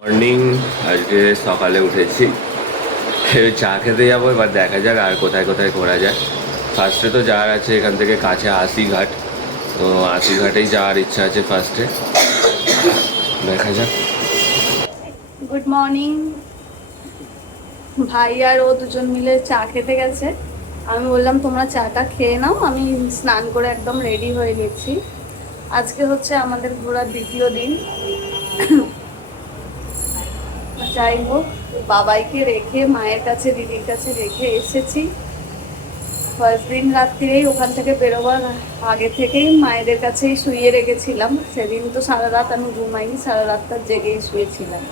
Morning. আজকে সকালে উঠেছি, চা খেতে যাবো। এবার দেখা যাক আর কোথায় কোথায় ঘোরা যায়। ফার্স্টে তো যাওয়ার আছে এখান থেকে কাছে আশিঘাট, তো আশিঘাটেই যাওয়ার ইচ্ছা আছে ফার্স্টে, দেখা যাক। Good morning. ভাই আর ও দুজন মিলে চা খেতে গেছে। আমি বললাম তোমরা চাটা খেয়ে নাও, আমি স্নান করে একদম রেডি হয়ে গেছি। আজকে হচ্ছে আমাদের ঘোরার দ্বিতীয় দিন। যাই হোক, বাবাইকে রেখে মায়ের কাছে দিদির কাছে রেখে এসেছি। ফার্স্ট দিন রাত্রিরেই ওখান থেকে বেরোবার আগে থেকেই মায়েদের কাছেই শুইয়ে রেখেছিলাম। সেদিন তো সারা রাত আমি ঘুমাইনি, সারা রাতটা জেগেই শুয়েছিলাম।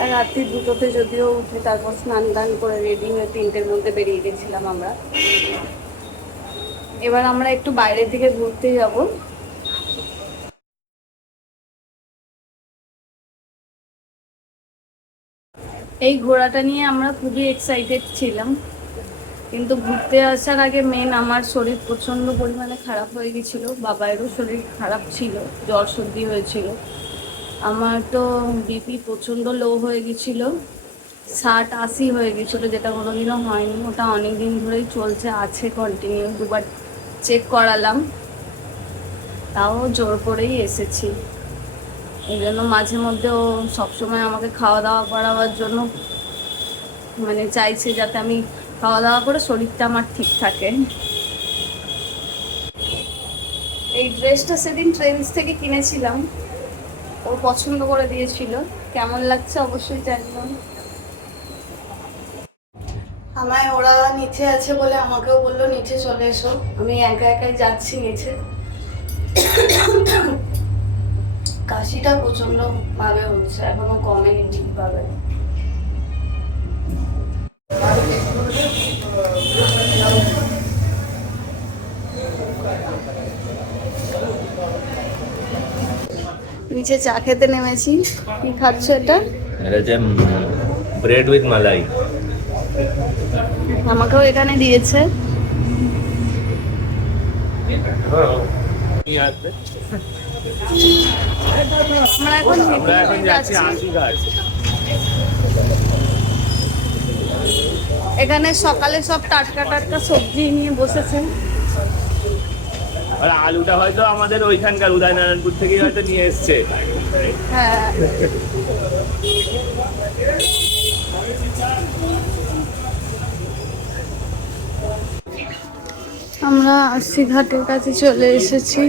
আর রাত্রি দুটোতে যদিও উঠে তারপর স্নান টান করে রেডি হয়ে 3টের মধ্যে বেরিয়ে গেছিলাম আমরা। এবার আমরা একটু বাইরের দিকে ঘুরতে যাব। এই ঘোরাটা নিয়ে আমরা খুবই এক্সাইটেড ছিলাম, কিন্তু ঘুরতে আসার আগে মেন আমার শরীর প্রচণ্ড পরিমাণে খারাপ হয়ে গেছিলো। বাবায়েরও শরীর খারাপ ছিল, জ্বর সর্দি হয়েছিল। আমার তো বিপি প্রচণ্ড লো হয়ে গেছিলো, 60-80 হয়ে গেছিলো, যেটা কোনোদিনও হয়নি। ওটা অনেক দিন ধরেই চলছে, আছে কন্টিনিউ। দুবার চেক করালাম, তাও জোর করেই এসেছি। এই জন্য মাঝে মধ্যে ও সবসময় আমাকে খাওয়া দাওয়া করাবার জন্য মানে চাইছে যাতে আমি খাওয়া দাওয়া করে শরীরটা আমার ঠিক থাকে। এই ড্রেসটা সেদিন ট্রেন্ডস থেকে কিনেছিলাম, ও পছন্দ করে দিয়েছিল। কেমন লাগছে অবশ্যই জানিও। আমায় ওরা নিচে আছে বলে আমাকেও বললো নিচে চলে এসো। আমি একা একাই যাচ্ছি নিচে। কাশিটা প্রচন্ড ভাবে হচ্ছে, এখনো কমেনি ঠিকভাবে। নিচে চা খেতে নেমেছি। কি খাচ্ছ এটা? ব্রেড উইথ মালাই। আমাকেও এখানে দিয়েছে। আমরা এখন যাচ্ছি আশিঘাট। এখানে সকালে সব টাটকা টাটকা সবজি নিয়ে বসেছেন। আর আলুটা হয়তো আমাদের ওইখানকার উদয়নারায়ণপুর থেকেই হয়তো নিয়ে এসছে। হ্যাঁ, আমরা আশিঘাটের কাছে চলে এসেছি।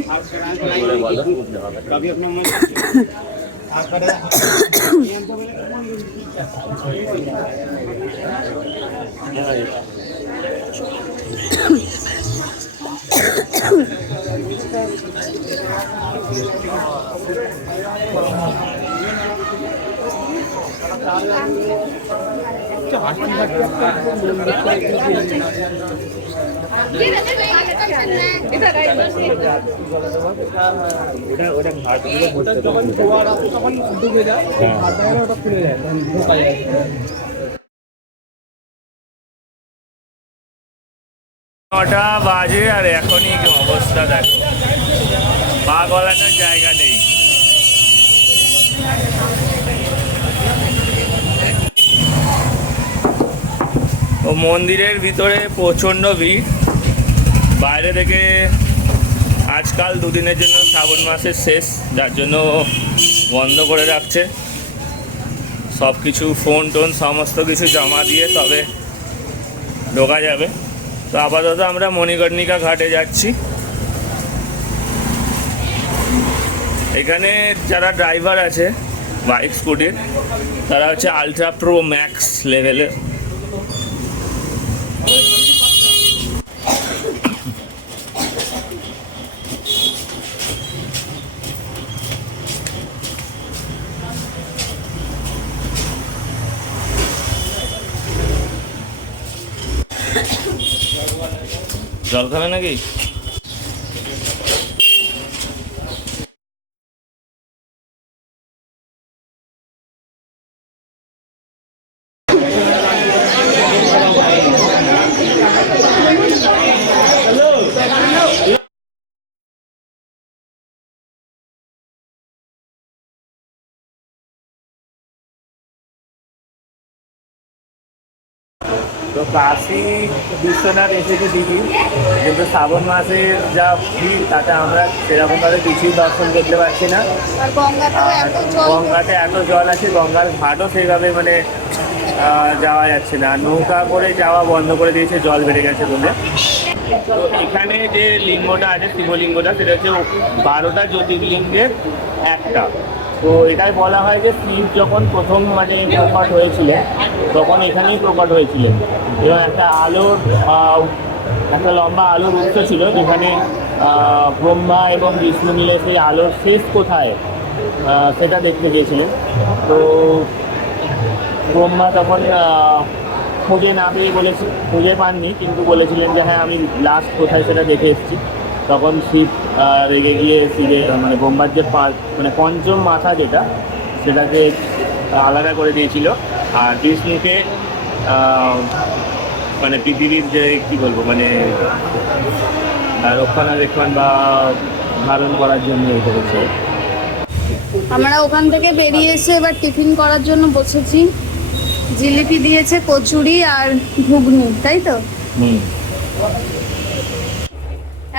নটা বাজে আর এখনই অবস্থা দেখো, পা গলানোর জায়গা নেই। ও মন্দিরের ভিতরে প্রচণ্ড ভিড়। বাইরে থেকে আজকাল দুদিনের জন্য শ্রাবণ মাসের শেষ, যার জন্য বন্ধ করে রাখছে সব কিছু। ফোন টোন সমস্ত কিছু জমা দিয়ে তবে ঢোকা যাবে। তো আপাতত আমরা মণিকর্ণিকা ঘাটে যাচ্ছি। এখানে যারা ড্রাইভার আছে বাইক স্কুটির, তারা হচ্ছে আলট্রা প্রো ম্যাক্স লেভেলের। জল খাবে নাকি? তো কাশী বিশ্বনাথ এসেছি দিদি, কিন্তু শ্রাবণ মাসের যা ভিড় তাতে আমরা সেরকমভাবে কিছুই দর্শন করতে পারছি না। আর গঙ্গাতেও এত জল, গঙ্গাতে এত জল আছে, গঙ্গার ঘাটও সেইভাবে মানে যাওয়া যাচ্ছে না, নৌকা করে যাওয়া বন্ধ করে দিয়েছে জল বেড়ে গেছে বলে। তো এখানে যে লিঙ্গটা আছে শিবলিঙ্গটা, সেটা হচ্ছে 12টা জ্যোতির্লিঙ্গের একটা। তো এটাই বলা হয় যে শিব যখন প্রথম মানে প্রকট হয়েছিলেন তখন এখানেই প্রকট হয়েছিলেন, এবং একটা আলোর একটা লম্বা আলোর উৎস ছিল, যেখানে ব্রহ্মা এবং বিষ্ণু মিলে সেই আলোর শেষ কোথায় সেটা দেখতে গিয়েছিলেন। তো ব্রহ্মা তখন খুঁজে না পেয়ে খুঁজে পাননি, কিন্তু বলেছিলেন যে হ্যাঁ আমি লাস্ট কোথায় সেটা দেখে এসেছি। তখন শিব রেগে গিয়ে শিবে মানে ব্রহ্মার যে মানে পঞ্চম মাথা যেটা, সেটাকে আলাদা করে দিয়েছিল। আর বিষ্ণুকে মানে পৃথিবীর যে কী বলবো মানে রক্ষণাবেক্ষণ বা ধারণ করার জন্য এই করেছে। আমরা ওখান থেকে বেরিয়ে এসে এবার টিফিন করার জন্য বসেছি। জিলিপি দিয়েছে, কচুরি আর ঘুগনি, তাই তো?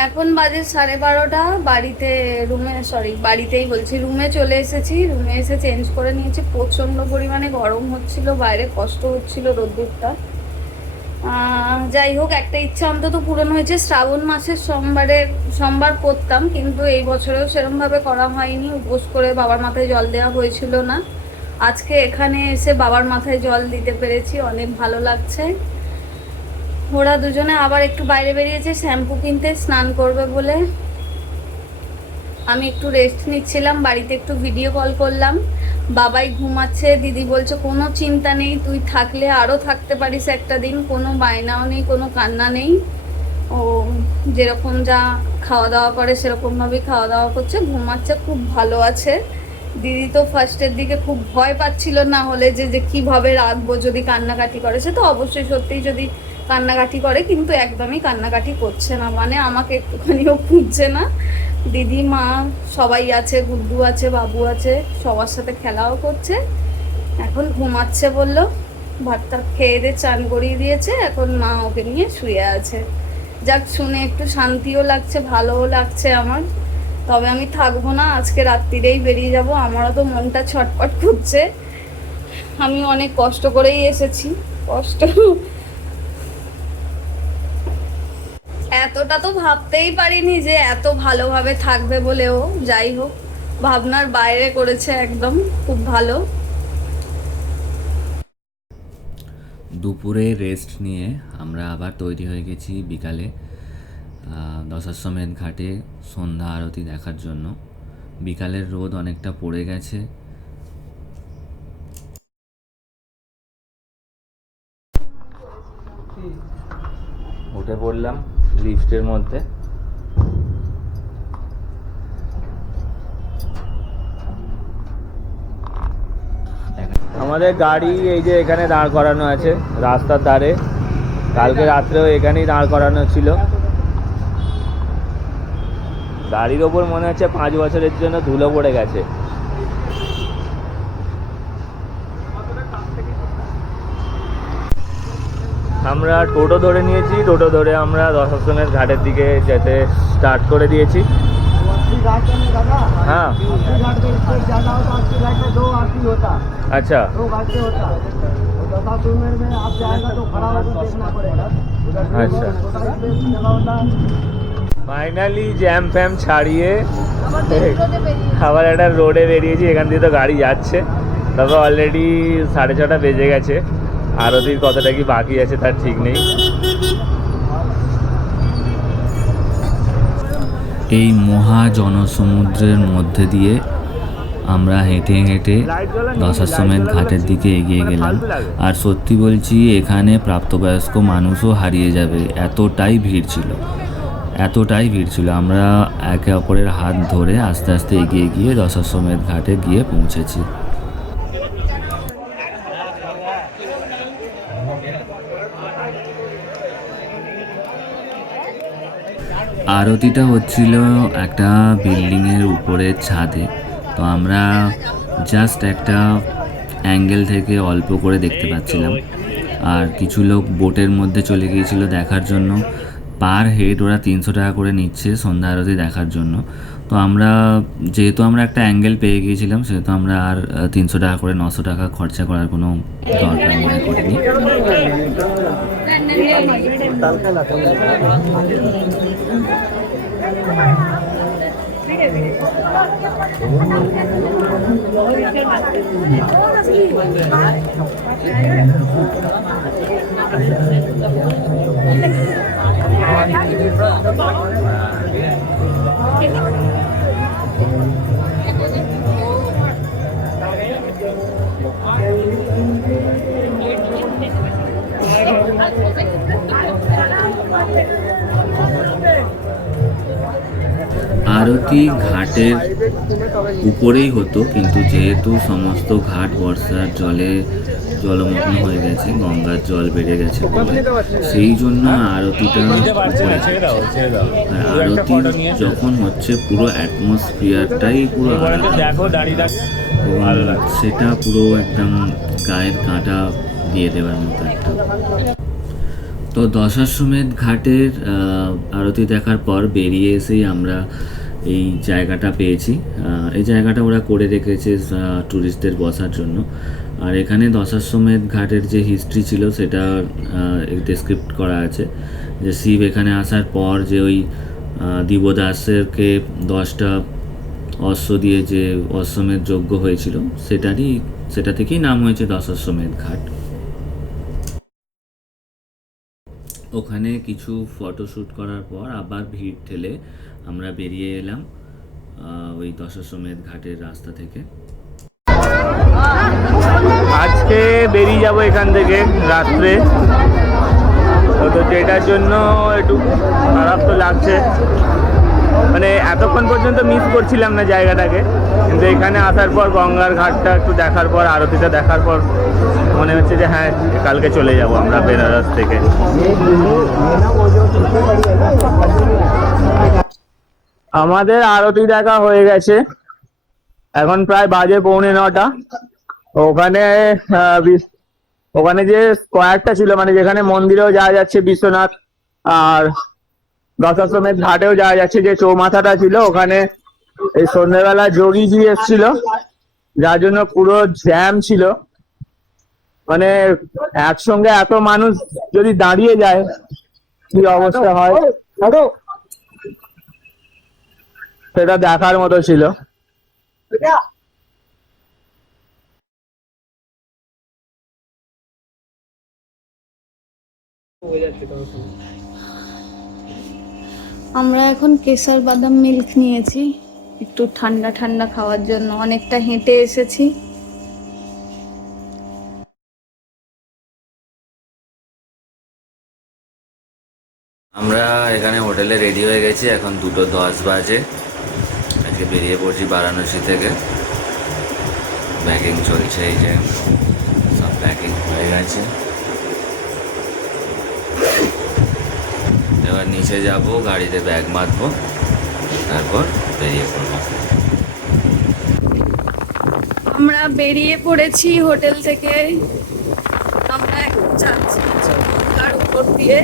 এখন বাজে 12:30। রুমে চলে এসেছি। রুমে এসে চেঞ্জ করে নিয়েছি। প্রচণ্ড পরিমাণে গরম হচ্ছিল, বাইরে কষ্ট হচ্ছিল রোদ্দুরটা। যাই হোক, একটা ইচ্ছা অন্তত পূরণ হয়েছে। শ্রাবণ মাসের সোমবার করতাম, কিন্তু এই বছরেও সেরমভাবে করা হয়নি। উপোস করে বাবার মাথায় জল দেওয়া হয়েছিল না। আজকে এখানে এসে বাবার মাথায় জল দিতে পেরেছি, অনেক ভালো লাগছে। ওরা দুজনে আবার একটু বাইরে বেরিয়েছে শ্যাম্পু কিনতে, স্নান করবে বলে। আমি একটু রেস্ট নিচ্ছিলাম, বাড়িতে একটু ভিডিও কল করলাম। বাবাই ঘুমাচ্ছে, দিদি বলছে কোনো চিন্তা নেই, তুই থাকলে আরও থাকতে পারিস একটা দিন, কোনো বায়নাও নেই, কোনো কান্না নেই। ও যেরকম যা খাওয়া দাওয়া করে সেরকমভাবেই খাওয়া দাওয়া করছে, ঘুমাচ্ছে, খুব ভালো আছে। দিদি তো ফার্স্টের দিকে খুব ভয় পাচ্ছিল, না হলে যে কীভাবে রাখবো যদি কান্নাকাটি করে। সে তো অবশ্যই সত্যিই যদি কান্নাকাটি করে, কিন্তু একদমই কান্নাকাটি করছে না, মানে আমাকে একটুখানিও খুঁজছে না। দিদি, মা সবাই আছে, গুড্ডু আছে, বাবু আছে, সবার সাথে খেলাও করছে। এখন ঘুমাচ্ছে বললো। ভাতটা খেয়ে দিয়ে চান করিয়ে দিয়েছে, এখন মা ওকে নিয়ে শুয়ে আছে। যাক, শুনে একটু শান্তিও লাগছে, ভালোও লাগছে আমার। তবে আমি থাকবো না, আজকে রাত্রিরেই বেরিয়ে যাব। আমারও তো মনটা ছটপট করছে। আমি অনেক কষ্ট করেই এসেছি, কষ্ট এতটা তো ভাবতেই পারিনি যে এত ভালোভাবে থাকবে বলেও। যাই হোক, ভাবনার বাইরে করেছে একদম, খুব ভালো। দুপুরে রেস্ট নিয়ে আমরা আবার তৈরি হয়ে গেছি বিকালে দশাশ্বমেধ ঘাটে সন্ধ্যা আরতি দেখার জন্য। বিকালের রোদ অনেকটা পড়ে গেছে। উঠে পড়লাম লিফটের মধ্যে। আমাদের গাড়ি এই যে এখানে দাঁড় করানো আছে রাস্তার ধারে, কালকে রাত্রেও এখানেই দাঁড় করানো ছিল। গাড়ির ওপর মনে হচ্ছে 5 বছরের জন্য ধুলো পড়ে গেছে। আমরা টোটো ধরে নিয়েছি, টোটো ধরে আমরা দশাশ্বমেধ ঘাটের দিকে যেতে স্টার্ট করে দিয়েছি। हाँ अच्छा अच्छा ফাইনালি জ্যাম ফ্যাম ছাড়িয়ে আবার একটা রোডে বেরিয়েছি। এখান দিয়ে তো গাড়ি যাচ্ছে, তবে অলরেডি 6:30 বেজে গেছে। আরতির কতটা কি বাকি আছে তার ঠিক নেই। এই মহা জনসমুদ্রের মধ্যে দিয়ে আমরা হেঁটে হেঁটে দশাশ্বমেধ ঘাটের দিকে এগিয়ে গেলাম। আর সত্যি বলছি, এখানে প্রাপ্তবয়স্ক মানুষও হারিয়ে যাবে, এতটাই ভিড় ছিল। আমরা একে অপরের হাত ধরে আস্তে আস্তে এগিয়ে গিয়ে দশাশ্বমেধ ঘাটে গিয়ে পৌঁছেছি। আরতিটা হচ্ছিল একটা বিল্ডিংয়ের উপরের ছাদে। তো আমরা জাস্ট একটা অ্যাঙ্গেল থেকে অল্প করে দেখতে পাচ্ছিলাম। আর কিছু লোক বোটের মধ্যে চলে গিয়েছিল দেখার জন্য। পার হেড ওরা 300 টাকা করে নিচ্ছে সন্ধ্যা আরতি দেখার জন্য। তো আমরা যেহেতু আমরা একটা অ্যাঙ্গেল পেয়ে গিয়েছিলাম, সেহেতু আমরা আর 300 টাকা করে 900 টাকা খরচা করার কোনো দরকার মনে করিনি। আরতি ঘাটের উপরেই হতো, কিন্তু যেহেতু সমস্ত ঘাট বর্ষার জলে জলমগ্ন হয়ে গেছে, গঙ্গার জল বেড়ে গেছে বলে, সেই জন্য আরতিটা উপরে। আর আরতি যখন হচ্ছে পুরো অ্যাটমসফিয়ারটাই পুরো আলাদা, এবং সেটা পুরো একদম গায়ের কাঁটা দিয়ে দেওয়ার মতো একটা। তো দশাশ্বমেধ ঘাটের আরতি দেখার পর বেরিয়ে এসেই আমরা এই জায়গাটা পেয়েছি। এই জায়গাটা ওরা করে রেখেছে ট্যুরিস্টদের বসার জন্য। আর এখানে দশাশ্বমেধ ঘাটের যে হিস্ট্রি ছিল সেটা ডেসক্রিপ্ট করা আছে, যে শিব এখানে আসার পর যে ওই দিবদাসেরকে 10টা অশ্ব দিয়ে যে অশ্বমেধ যজ্ঞ হয়েছিল, সেটা থেকেই নাম হয়েছে দশাশ্বমেধ ঘাট। ওখানে কিছু ফটোশ্যুট করার পর আবার ভিড় ঠেলে আমরা বেরিয়ে এলাম ওই দশাশ্বমেধ ঘাটের রাস্তা থেকে। আজকে বেরিয়ে যাব এখান থেকে রাত্রে, তো যেটার জন্য একটু খারাপ তো লাগছে। মানে এতক্ষণ পর্যন্ত মিস করছিলাম না জায়গাটাকে, কিন্তু এখানে আসার পর গঙ্গার ঘাটটা একটু দেখার পর, আরতিটা দেখার পর মনে হচ্ছে যে হ্যাঁ কালকে চলে যাব আমরা বেনারস থেকে। আমাদের আরতি দেখা হয়ে গেছে, এখন প্রায় বাজে 8:45। ওখানে যে স্কোয়ারটা ছিল, মানে যেখানে মন্দিরেও যাওয়া যাচ্ছে বিশ্বনাথ, আর দশাশ্বমেধ ঘাটেও যাওয়া যাচ্ছে, যে চৌমাথাটা ছিল ওখানে এই সন্ধ্যেবেলা যোগীজি এসেছিল, যার জন্য পুরো জ্যাম ছিল। মানে একসঙ্গে এত মানুষ যদি দাঁড়িয়ে যায় কি অবস্থা হয় সেটা দেখার মতো ছিল। আমরা এখন কেশর বাদাম মিল্ক নিয়েছি একটু ঠান্ডা ঠান্ডা খাওয়ার জন্য। অনেকটা হেঁটে এসেছি। আমরা এখানে হোটেলে রেডি হয়ে গেছি, এখন 2:10 বাজে। আজকে বেরিয়ে পড়ছি বারাণসী থেকে। ব্যাগিং চলছে, এই যে সব ব্যাগিং হয়ে গেছে। এবার নিচে যাব, গাড়িতে ব্যাগ মারবো, তারপর বেরিয়ে পড়বো। আমরা বেরিয়ে পড়েছি হোটেল থেকে। আমরা এখন যাচ্ছি গঙ্গার উপর দিয়ে।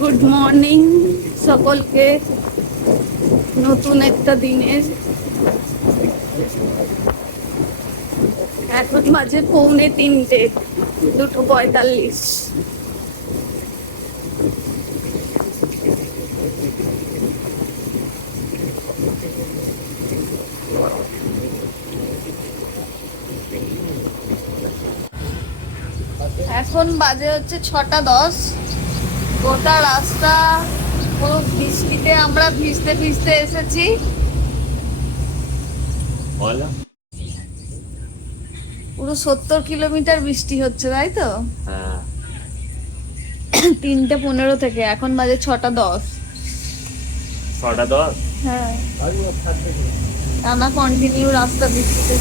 গুড মর্নিং সকলকে, নতুন একটা দিনের। এখন বাজে 2:45, 2:45। এখন বাজে হচ্ছে 6:10। গোটা রাস্তা পুরো বৃষ্টিতে আমরা ভিজতে ভিজতে এসেছি। পুরো 70 কিলোমিটার বৃষ্টি হচ্ছে, তাই তো? 3:15 থেকে, এখন বাজে 6:10। 6:10? হ্যাঁ, টানা কন্টিনিউ রাস্তা বৃষ্টিতে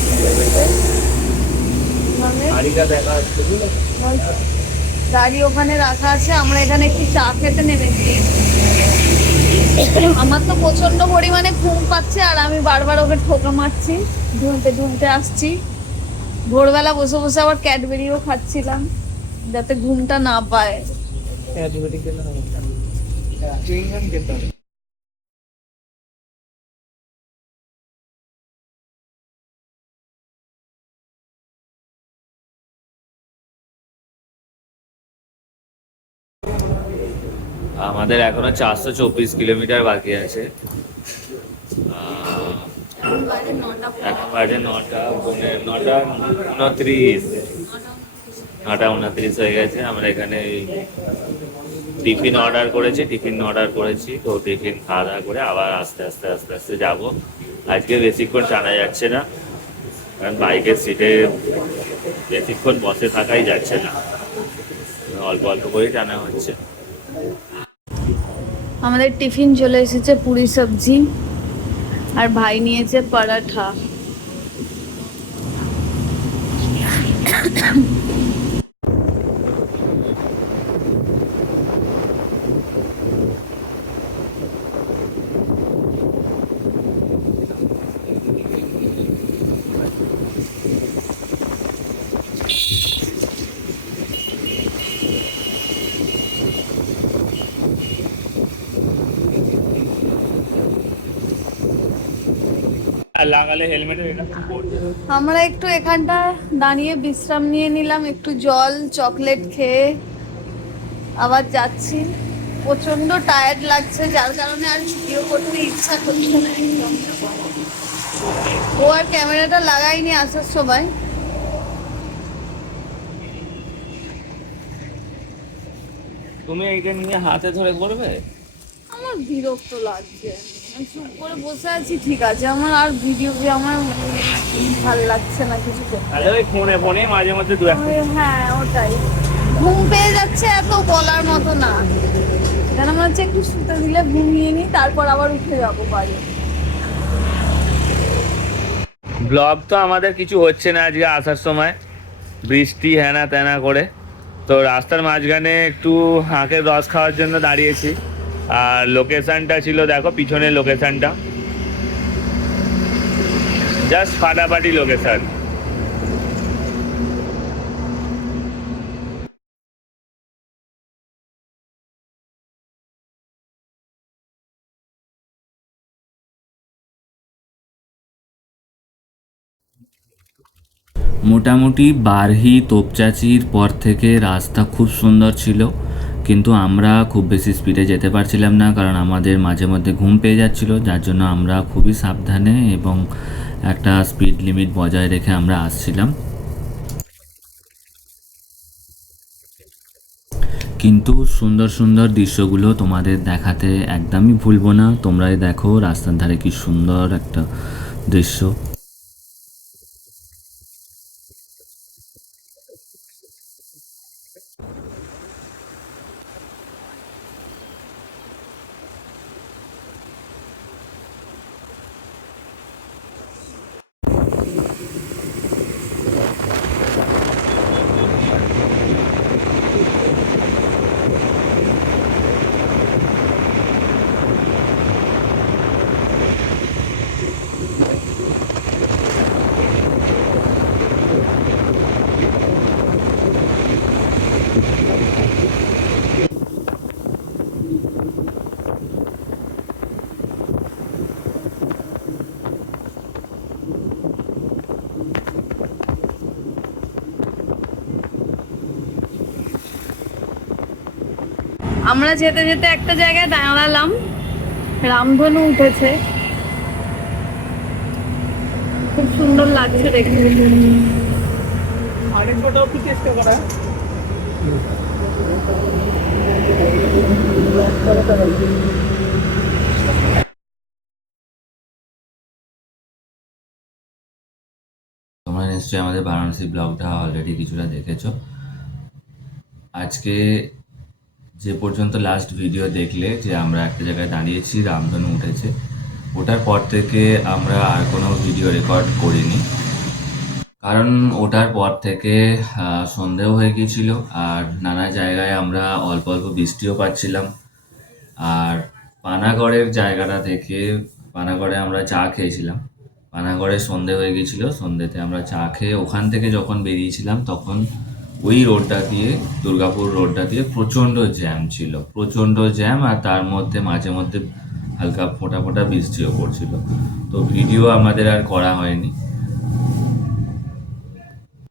গাড়ি ওখানে রাখা আছে। আমরা এখানে একটু চা খেতে নেমেছি। আমার তো প্রচন্ড পরিমাণে ঘুম পাচ্ছে আর আমি বারবার ওকে ঠোকা মারছি, ঢুলতে ঢুলতে আসছি। ভোরবেলা বসে বসে আবার ক্যাডবেরিও খাচ্ছিলাম যাতে ঘুমটা না পায়। আমাদের এখনো 424 কিলোমিটার বাকি আছে। এখন বাজে 9:29 হয়ে গেছে। আমরা এখানে টিফিন অর্ডার করেছি, তো টিফিন খাওয়া দাওয়া করে আবার আস্তে আস্তে যাবো। আজকে বেশিক্ষণ টানা যাচ্ছে না, কারণ বাইকের সিটে বেশিক্ষণ বসে থাকাই যাচ্ছে না, অল্প অল্প করেই টানা হচ্ছে। আমাদের টিফিন চলে এসেছে, পুরি সবজি, আর ভাই নিয়েছে পরাঠা। আর লাগালে হেলমেটের এটা আমরা একটু এখানটা দাঁড়িয়ে বিশ্রাম নিয়ে নিলাম, একটু জল চকলেট খেয়ে আবার যাচ্ছি। প্রচন্ড টায়ার্ড লাগছে, যার কারণে আর ভিডিও করতে ইচ্ছা করছে না একদম। ও আর ক্যামেরাটা লাগাইনি আসার সময়। তুমি এইটা নিয়ে হাতে ধরে করবে? আমার বিরক্ত লাগছে, আমি চুপ করে বসে আছি, ঠিক আছে, আমার আর ভিডিও যে আমার ভালো লাগছে না কিছু করতে। আরে ওই ফোনে মাঝে মধ্যে দু একটা। হ্যাঁ ওটাই, ঘুম পেয়ে যাচ্ছে, এত বলার মতো না। এখানে মনে হচ্ছে একটু শুতে দিলে ঘুমিয়ে নিই, তারপর আবার উঠে যাবো বাড়ি। ব্লগ তো আমাদের কিছু হচ্ছে না আজকে আসার সময়, বৃষ্টি হ্যানা ত্যানা করে। তো রাস্তার মাঝখানে একটু আখের রস খাওয়ার জন্য দাঁড়িয়েছি। আর লোকেশনটা ছিল, দেখো পিছনের লোকেশনটা, জাস্ট ফাটাফাটি লোকেশন। মোটামুটি বারহি তোপচাচির পর থেকে রাস্তা খুব সুন্দর ছিল, কিন্তু আমরা খুব বেশি স্পিডে যেতে পারছিলাম না, কারণ আমাদের মাঝে মধ্যে ঘুম পেয়ে যাচ্ছিল, যার জন্য আমরা খুবই সাবধানে এবং একটা স্পিড লিমিট বজায় রেখে আমরা আসছিলাম। কিন্তু সুন্দর সুন্দর দৃশ্যগুলো তোমাদের দেখাতে একদমই ভুলবো না। তোমরাই দেখো রাস্তার ধারে কি সুন্দর একটা দৃশ্য। আমরা যেতে যেতে একটা জায়গায় দাঁড়ালাম, রামধনু উঠেছে, খুব সুন্দর লাগছে দেখতে। তোমরা নিশ্চয়ই আমাদের বারাণসী ব্লগটা অলরেডি কিছুটা দেখেছো। আজকে যে পর্যন্ত লাস্ট ভিডিও দেখলে যে আমরা একটা জায়গায় দাঁড়িয়েছি, রামধনু উঠেছে, ওটার পর থেকে আমরা আর কোনো ভিডিও রেকর্ড করিনি, কারণ ওটার পর থেকে সন্ধেও হয়ে গিয়েছিল আর নানা জায়গায় আমরা অল্প অল্প বৃষ্টিও পাচ্ছিলাম। আর পানাগড়ের জায়গাটা থেকে পানাগড়ে আমরা চা খেয়েছিলাম। পানাগড়ে সন্ধে হয়ে গেছিল, সন্ধেতে আমরা চা খেয়ে ওখান থেকে যখন বেরিয়েছিলাম তখন ওই রোডটা দিয়ে, দুর্গাপুর রোডটা দিয়ে প্রচণ্ড জ্যাম ছিল, প্রচণ্ড জ্যাম। আর তার মধ্যে মাঝে মধ্যে হালকা ফোঁটা ফোঁটা বৃষ্টিও পড়ছিল। তো ভিডিও আমাদের আর করা হয়নি।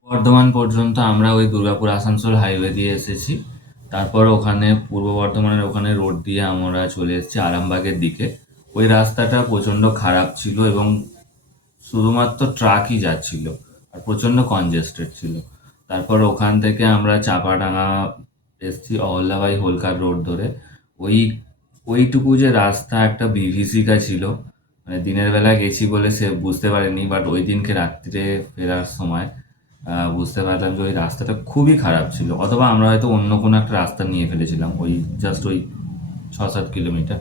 বর্ধমান পর্যন্ত আমরা ওই দুর্গাপুর আসানসোল হাইওয়ে দিয়ে এসেছি। তারপর ওখানে পূর্ব বর্ধমানের ওখানে রোড দিয়ে আমরা চলে এসেছি আরামবাগের দিকে। ওই রাস্তাটা প্রচণ্ড খারাপ ছিল এবং শুধুমাত্র ট্রাকই যাচ্ছিল আর প্রচণ্ড কনজেস্টেড ছিল। তারপর ওখান থেকে আমরা চাপাডাঙ্গা এসেছি অহল্যাবাই হোলকার রোড ধরে। ওই ওইটুকু যে রাস্তা একটা বিভীষিকা ছিল, মানে দিনের বেলা গেছি বলে সে বুঝতে পারিনি, বাট ওই দিনকে রাত্রিরে ফেরার সময় বুঝতে পারলাম যে ওই রাস্তাটা খুবই খারাপ ছিল। অথবা আমরা হয়তো অন্য কোনো একটা রাস্তা নিয়ে ফেলেছিলাম ওই জাস্ট ওই 6-7 কিলোমিটার।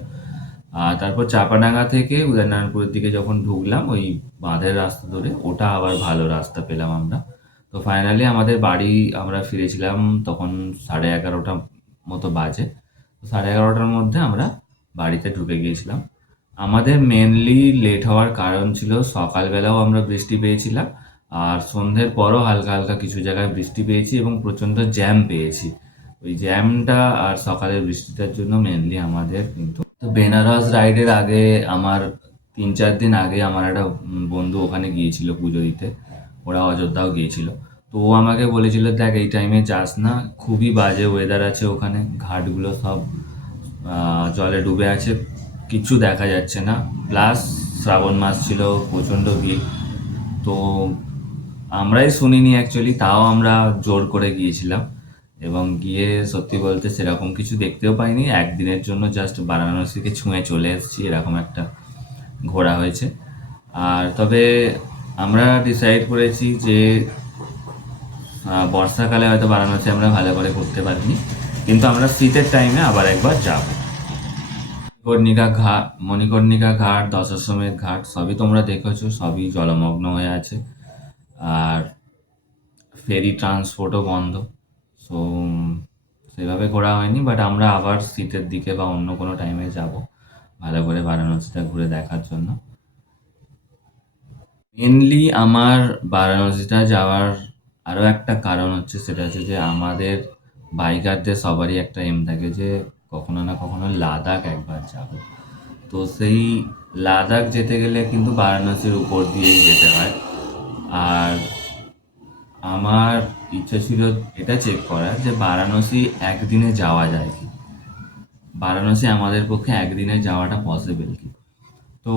আর তারপর চাপাডাঙ্গা থেকে উদয়নারায়ণপুরের দিকে যখন ঢুকলাম ওই বাঁধের রাস্তা ধরে, ওটা আবার ভালো রাস্তা পেলাম আমরা। তো ফাইনালি আমাদের বাড়ি আমরা ফিরেছিলাম তখন 11:30 মতো বাজে। তো 11:30টার মধ্যে আমরা বাড়িতে ঢুকে গিয়েছিলাম। আমাদের মেনলি লেট হওয়ার কারণ ছিল সকালবেলাও আমরা বৃষ্টি পেয়েছিলাম, আর সন্ধ্যের পরও হালকা হালকা কিছু জায়গায় বৃষ্টি পেয়েছি এবং প্রচণ্ড জ্যাম পেয়েছি। ওই জ্যামটা আর সকালের বৃষ্টিটার জন্য মেনলি আমাদের কিন্তু। তো বেনারস রাইডের আগে আমার 3-4 দিন আগে আমার একটা বন্ধু ওখানে গিয়েছিল পুজো দিতে, ওরা অযোধ্যাও গিয়েছিল। তো ও আমাকে বলেছিল দেখ এই টাইমে যাস না, খুবই বাজে ওয়েদার আছে ওখানে, ঘাটগুলো সব জলে ডুবে আছে, কিচ্ছু দেখা যাচ্ছে না, প্লাস শ্রাবণ মাস ছিল, প্রচণ্ড ভিড়। তো আমরাই শুনিনি অ্যাকচুয়ালি, তাও আমরা জোর করে গিয়েছিলাম এবং গিয়ে সত্যি বলতে সেরকম কিছু দেখতেও পাইনি। একদিনের জন্য জাস্ট বারাণসীকে ছুঁয়ে চলে এসেছি, এরকম একটা ঘোরা হয়েছে। আর তবে আমরা ডিসাইড করেছি যে বর্ষাকালে হয়তো বারাণসী আমরা ভালো করে করতে পারিনি, কিন্তু আমরা শীতের টাইমে আবার একবার যাব। মণিকর্ণিকা ঘাট, দশাশ্বমেধ ঘাট সবই তোমরা দেখেছো, সবই জলমগ্ন হয়ে আছে আর ফেরি ট্রান্সপোর্টও বন্ধ। সো সেভাবে করা হয়নি, বাট আমরা আবার শীতের দিকে বা অন্য কোনো টাইমে যাব ভালো করে বারাণসীটা ঘুরে দেখার জন্য। মেনলি আমার বারাণসীটা যাওয়ার আরও একটা কারণ হচ্ছে, সেটা হচ্ছে যে আমাদের বাইকারদের সবারই একটা এম থাকে যে কখনো না কখনো লাদাখ একবার যাব। তো সেই লাদাখ যেতে গেলে কিন্তু বারাণসীর উপর দিয়েই যেতে হয়। আর আমার ইচ্ছা ছিল এটা চেক করার যে বারাণসী একদিনে যাওয়া যায় কি, বারাণসী আমাদের পক্ষে একদিনে যাওয়াটা পসিবল কি। তো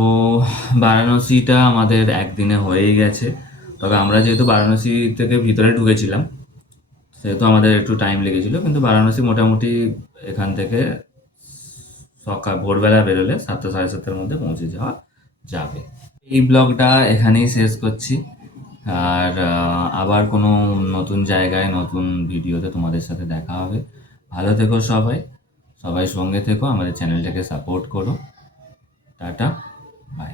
বারাণসীটা আমাদের একদিনে হয়েই গেছে। তবে আমরা যেহেতু বারাণসী থেকে ভিতরে ঢুকেছিলাম সেহেতু আমাদের একটু টাইম লেগেছিল, কিন্তু বারাণসী মোটামুটি এখান থেকে ভোরবেলা বেরোলে 7টা 7:30টার মধ্যে পৌঁছে যাওয়া যাবে। এই ব্লগটা এখানেই শেষ করছি, আর আবার কোনো নতুন জায়গায় নতুন ভিডিওতে তোমাদের সাথে দেখা হবে। ভালো থেকো সবাই, সবাই সঙ্গে থেকো, আমাদের চ্যানেলটাকে সাপোর্ট করো। Tata, by.